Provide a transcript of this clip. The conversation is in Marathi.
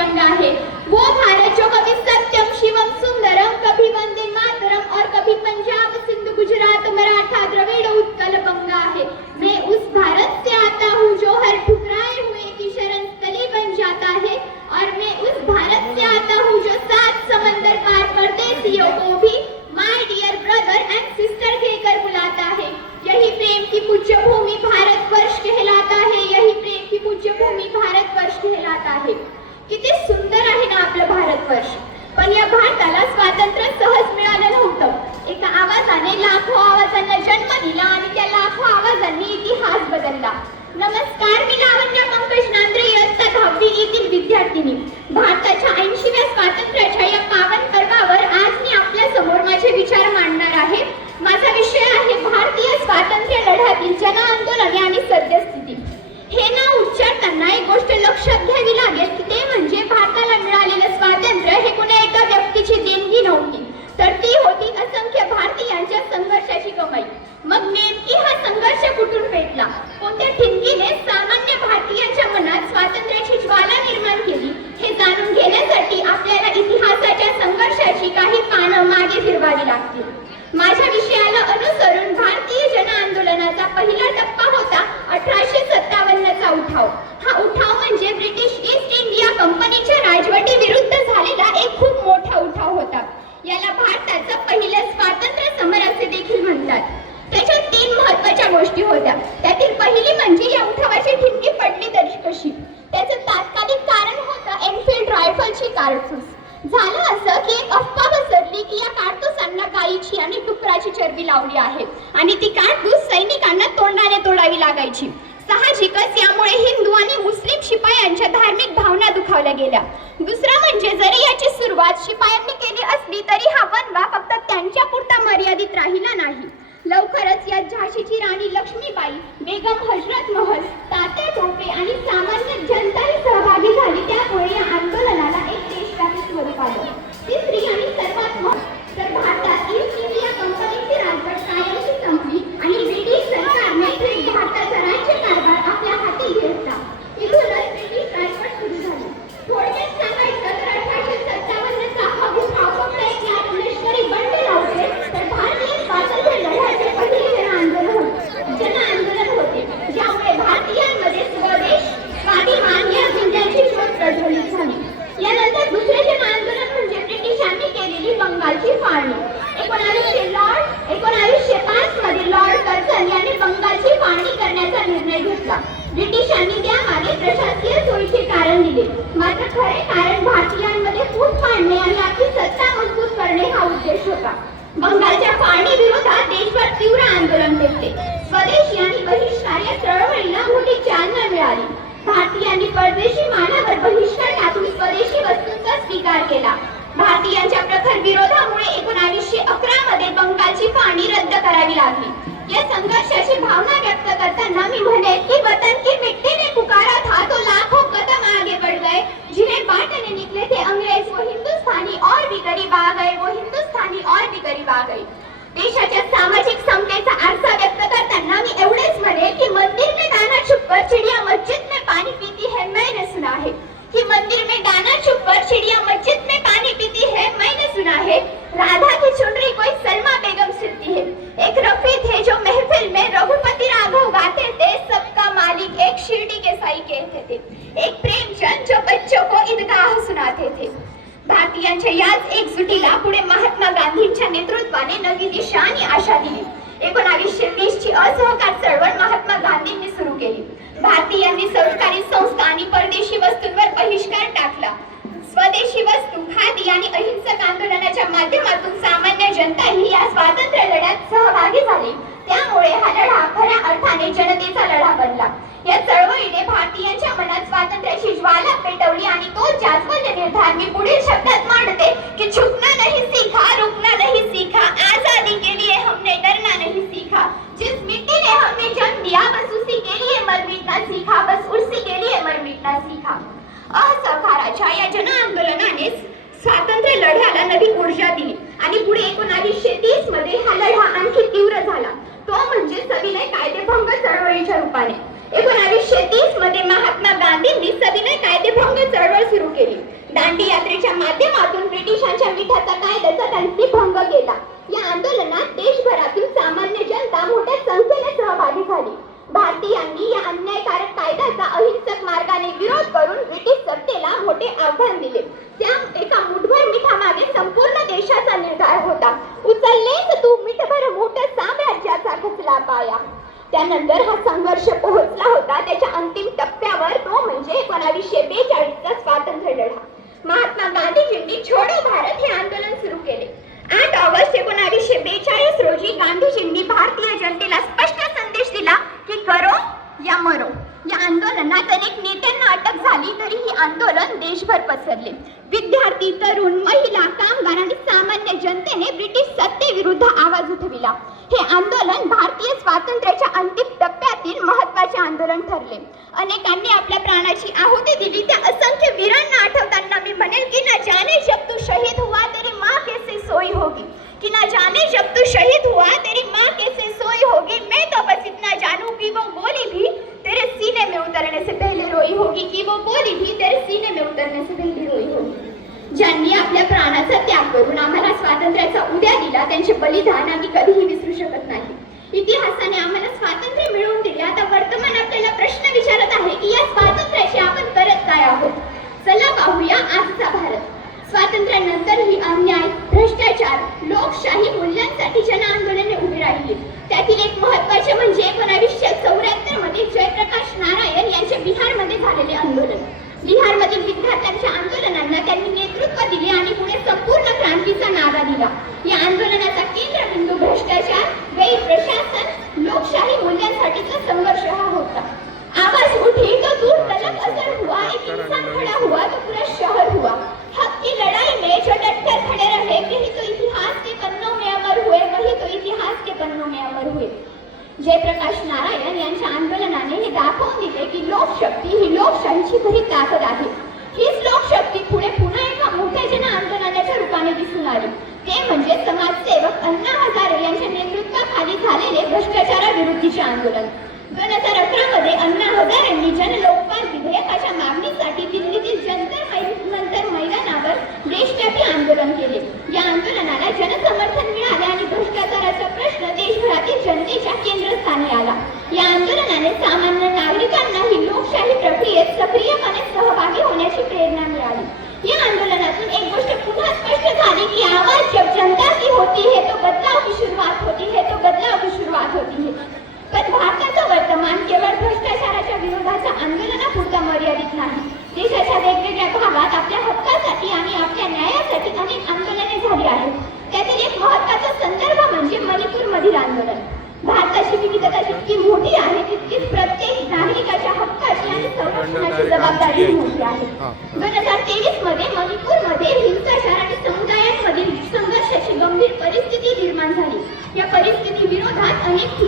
बजरंग आहे। वो भारत जो कभी सत्यम शिवम सुंदरम, कभी वंदे मातरम और कभी पंजाब सिंध गुजरात मराठा द्रविड़ उत्कल बंगा है। मैं उस भारत से आता हूँ जो हर ठुकराए हुए की शरण स्थली बन जाता है, और मैं उस भारत से आता हूँ जो 7 समंदर पार परदेसियों को भी माय डियर ब्रदर एंड सिस्टर कहकर बुलाता है। यही प्रेम की पूज्य भूमि भारतवर्ष कहलाता है, यही प्रेम की पूज्य भूमि भारतवर्ष कहलाता है। किती सुंदर आहे ना आपलं भारतवर्ष। पण या भारताला स्वातंत्र्य सहज मिळालं नव्हतं। एका आवाजाने लाखो आवाजांना जन्म दिला आणि त्या लाखो आवाजांनी इतिहास बदलला। नमस्कार, मी लावण्या पंकज नांद्रे, इयत्ता 10वी येथील विद्यार्थिनी। भारताच्या 80व्या स्वातंत्र्याच्या या पावन पर्वावर आज मी आपल्या समोर माझे विचार मांडणार आहे। माझा विषय आहे भारतीय स्वातंत्र्य लढ्यातील जन आंदोलन आणि सद्यस्थिती। हे नाव उच्चारताना एक गोष्ट लक्षात घ्यावी लागेल की ते म्हणजे भारताला मिळालेले स्वातंत्र्य हे कोणा एका व्यक्तीची देणगी नव्हती, तर ती होती असंख्य भारतीयांच्या संघर्षाची कमाई। मग नेमकी हा संघर्ष कुठून पेटला, कोणत्या ठिणगीने सामान्य भारतीयांच्या मनात स्वातंत्र्याची ज्वाला निर्माण केली, हे जाणून घेण्यासाठी आपल्याला इतिहासाच्या संघर्षाची काही पानं मागे फिरवावी लागतील। माझ्या विषयाला अनुसरून भारतीय जन आंदोलनाचा पहिला टप्पा होता 1857चा उठाव। हा उठाव म्हणजे ब्रिटिश ईस्ट इंडिया कंपनीच्या राजवटी विरुद्ध झालेला एक खूप मोठा उठाव होता। याला भारताचं पहिलं स्वातंत्र्य समर असे देखील म्हणतात। त्याच्यात 3 महत्त्वाच्या गोष्टी होत्या। त्यातील पहिली म्हणजे या उठावाची ठिणगी पडली तरी कशी। त्याचं तात्कालिक कारण होतं एनफील्ड रायफलची कारतूस। झालं असं की एक अफवा पसरली की या कारतूसांना गायीची आणि डुकराची चरबी लावली आहे आणि ती कारतूस सैनिकांना तोंडाने तोडावी लागायची। साहजिकच यामुळे हिंदू आणि मुस्लिम शिपायांच्या धार्मिक भावना दुखावल्या गेल्या। दुसरा म्हणजे जरी याची सुरुवात शिपायांनी केली असली तरी हा बनवा फक्त त्यांच्या पुरता मर्यादित राहिला नाही। लवकरच यात झाशीची राणी लक्ष्मीबाई, बेगम हजरत महल, तात्या टोपे आणि सामान्य जनताही सहभागी झाली। त्यामुळे या आंदोलनाला एक देशव्यापी स्वरूप आलं। तिसरी आणि सर्वात महत्त्वाची तर भारतात ईस्ट इंडिया कंपनीची राजवट कायमची संपली आणि ब्रिटिश सरकारने थेट भारताचा राज्यकारभार आपल्या हाती घेतला। इथूनच ब्रिटिश राजवट सुरू झाली। थोडक्यात सांगायचं तर 1857चा हा उठाव फक्त एक लष्करी बंड नव्हते, तर भारतीय स्वातंत्र्य लढ्याचे पहिले जन आंदोलन होते, ज्यामुळे भारतीयांमध्ये स्वदेश स्वाभिमान या चिंतनाची शोध प्रज्वलित झाली। यानंतर दुसरे जन आंदोलन म्हणजे ब्रिटिशांनी केलेली बंगालची फाळणी। 1905 मध्ये लॉर्ड कर्झन यांनी बंगालची फाळणी करण्याचा निर्णय घेतला। ब्रिटिशांनी त्यामागे प्रशासकीय सोयीचे कारण दिले, मात्र खरे कारण भारतीयांमध्ये फूट पाडणे आणि आपली सत्ता मजबूत करणे हा उद्देश होता। बंगालच्या फाळणी विरोधात देशभर तीव्र आंदोलन पेटले। स्वदेशी आणि बहिष्कार या चळवळीला मोठी चालना मिळाली। भारतीयांनी परदेशी मालावर बहिष्कार टाकून स्वदेशी वस्तूंचा स्वीकार केला। भारतीयांच्या प्रखर विरोधामुळे 1911 मध्ये बंगालची फाळणी रद्द करावी लागली। या संघर्षाची भावना व्यक्त करताना मी म्हणेन की वतन की मिट्टी ने पुकारा था तो लाखों कदम आगे बढ़ गए, जिन्हें बांटने निकले थे अंग्रेज वो हिंदुस्तानी और भी करीब आ गए, वो हिंदुस्तानी और भी करीब आ गए। देशाच्या सामाजिक समतेचा आरसा व्यक्त करताना मी एवढेच म्हणेन की मंदिर में दाना छुपकर चिड़िया मस्जिद में पानी पीती है, मैंने सुना है। कि मंदिर में दाना छुपकर चिड़िया मस्जिद में पानी पीती है, मैंने सुना है। राधा की चुनरी कोई सलमा बेगम सिलती है। एक रफी थे जो महफिल में रघुपति राघव गाते थे, सबका मालिक एक शिरडी के साई कहते थे। एक प्रेमचंद जो बच्चों को ईदगाह सुनाते थे। भारतीयांच्या याच एकजुटीला पुढे महात्मा गांधींच्या नेतृत्वाने नवी दिशा आणि आशा दिली। 1920 ची असहकार चळवळ महात्मा गांधींनी सुरू केली। भारतीयांनी सरकारी संस्था आणि परदेशी वस्तूंवर बहिष्कार टाकला। स्वदेशी वस्तू, खादी आणि अहिंसक आंदोलनाच्या माध्यमातून सामान्य जनता ही या स्वातंत्र्य लढ्यात सहभागी झाली। त्यामुळे हा लढा खऱ्या अर्थाने जनतेचा लढा बनला। या चळवळीने भारतीयांच्या मनात स्वातंत्र्याची ज्वाला पेटवली आणि तो जाज्वल्य निर्धार मी पुढील शब्दात मांडते की झुकना नहीं सीखा, रुकना नहीं सीखा, आजादी के लिए हमने डरना नहीं सीखा, जिस मिट्टी ने हमने जन्म दिया बस उसी के लिए मर मिटना सीखा, बस उसी के लिए मर मिटना सीखा। असहकाराच्या या जन आंदोलनाने स्वातंत्र्य लढ्याला नवी ऊर्जा दिली आणि पुढे 1930 मध्ये हा लढा आणखी तीव्र झाला। तो म्हणजे सविनय कायदेभंग चळवळीच्या रूपाने। 1930 मध्ये महात्मा गांधींनी सविनय कायदेभंग चळवळ सुरू केली. दांडी यात्रेच्या माध्यमातून ब्रिटिशांच्या मिठाचा कायद्याचा त्यांनी भंग केला. या आंदोलनात देशभरातील सामान्य जनता मोठ्या संख्येने सहभागी झाली. भारतीयांनी या अन्यायकारक कायद्याचा अहिंसक मार्गाने विरोध करून ब्रिटिश सत्तेला मोठे आव्हान दिले. त्या एका मुठभर मिठामागे संपूर्ण देशाचा निर्धार होता. उचललेच तू मिठभर मोठं साम्राज्याचा खचला पाया. त्यानंतर हा संघर्ष पोहोचला होता त्याच्या अंतिम टप्प्यावर, तो म्हणजे 1942चा स्वातंत्र्य लढा. महात्मा गांधीजींनी छोडो भारत हे आंदोलन सुरू केले. 8 ऑगस्ट 1942 रोजी गांधीजींनी भारतीय जनतेला स्पष्ट संदेश दिला की करो या मरो. या आंदोलनात अनेक नेत्यांना अटक झाली, तरी ही आंदोलन देशभर पसरले. विद्यार्थी, तरुण, महिला, कामगार आणि सामान्य जनतेने ब्रिटिश सत्तेविरुद्ध आवाज उठविला. हे आंदोलन भारतीय स्वातंत्र्याच्या अंतिम टप्प्यातील महत्त्वाचे आंदोलन ठरले. अनेकांनी आपल्या प्राणाची आहुती दिली. त्या असंख्य वीरांना आठवताना मी म्हणेल की ना जाने जब तू शहीद हुआ तेरी माँ कैसे सोई होगी, कि ना जाने जब तू शहीद हुआ तेरी माँ कैसे सोई होगी. मैं तो बस इतना जानू कि वो गोली भी तेरे सीने में उतरने से पहले रोई होगी, कि वो गोली भी तेरे सीने में उतरने से पहले रोई होगी. ज्यांनी आपल्या प्राणाचा त्याग करून आम्हाला स्वातंत्र्याचा उद्या दिला, त्यांचे बलिदान आम्ही कधीही विसरू शकत नाही. इतिहासाने आम्हाला स्वातंत्र्य मिळवून दिले. आता वर्तमान आपल्याला प्रश्न विचारत आहे की या स्वातंत्र्याचे आपण करत काय आहोत. चला पाहूया आजचा भारत. स्वातंत्र्यानंतर ही अन्याय, भ्रष्टाचार, लोकशाही मूल्यांसाठी जन आंदोलने उभी राहिली. त्यातील एक महत्त्वाचे म्हणजे 1974 मध्ये जयप्रकाश नारायण यांचे बिहारमध्ये झालेले आंदोलन. बिहारमधील विद्यार्थ्यांच्या आंदोलनांना त्यांनी नेतृत्व दिले आणि पुढे संपूर्ण क्रांतीचा नारा दिला. या आंदोलनाचा केंद्रबिंदू भ्रष्टाचार, गैर प्रशासन, लोकशाही मूल्यांसाठीचा संघर्ष हा होता. आवाज उठी तो दूर तलक असर हुआ, एक इंसान खड़ा हुआ तो पूरा शहर हुआ. हक की लड़ाई में जो डटकर खड़े रहे, वही तो इतिहास के पन्नों में अमर हुए, वही तो इतिहास के पन्नों में अमर हुए. जयप्रकाश नारायण यांच्या आंदोलनाने हे दाखवून दिले की लोकशक्ती ही लोकशाहीची खरी ताकद आहे. हीच लोकशक्ती पुढे पुन्हा एका मोठ्या जन आंदोलनाच्या रूपाने दिसून आली. ते म्हणजे समाजसेवक अण्णा हजारे यांच्या नेतृत्वाखाली झालेले भ्रष्टाचाराविरुद्धचे आंदोलन. 2018 मध्ये अण्णा हजारेंनी जन लोकपाल विधेयकाच्या मागणीसाठी दिल्लीतील जंतर मैदानावर देशव्यापी आंदोलन केले. या आंदोलनाला जनसमर्थन मिळाले आणि भ्रष्टाचाराचा प्रश्न देशभरातील जनतेच्या केंद्रस्थानी आला. या आंदोलनाने सामान्य नागरिकांना ही लोकशाही प्रक्रियेत सक्रियपणे सहभागी होण्याची प्रेरणा मिळाली. या आंदोलनातून एक गोष्ट पुन्हा स्पष्ट झाली की आवाज जब जनता की होती है तो बदलाव की शुरुआत होती है, तो बदलाव की शुरुआत होती है. पण भारताचं वर्तमान केवळ भ्रष्टाचाराच्या विरोधाच्या आंदोलनापुरता मर्यादित नाही. देशाच्या वेगवेगळ्या भागात आपल्या हक्कासाठी आणि आपल्या न्यायासाठी अनेक आंदोलने झाली आहेत. त्यातील एक महत्त्वाचा संदर्भ म्हणजे मणिपूरमधील आंदोलन. भारताची विविधता जितकी मोठी आहे तितकीच प्रत्येक नागरिकाच्या हक्काची आणि संरक्षणाची जबाबदारी मोठी आहे. 2023 मध्ये मणिपूरमध्ये हिंसाचार आणि समुदायांमधील संघर्षाची गंभीर परिस्थिती निर्माण झाली. या परिस्थिती विरोधात अनेक